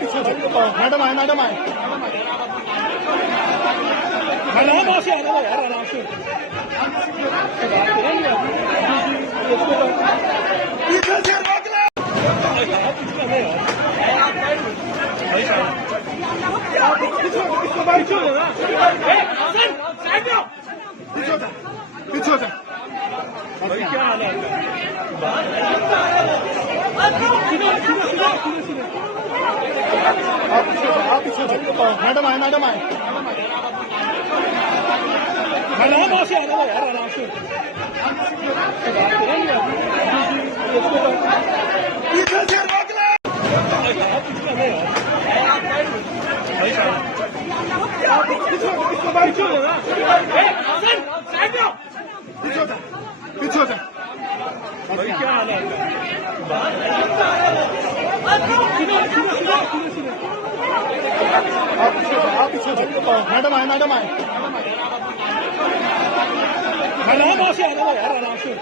पीछे मैडम आए मैडम आए आराम से आ रहा यार आराम से पीछे क्या हाल है मैडम आए मैडम आए आराम से आ रहा यार आराम से पीछे क्या हाल है मैडम आए मैडम आए आराम से आ रहा यार आराम से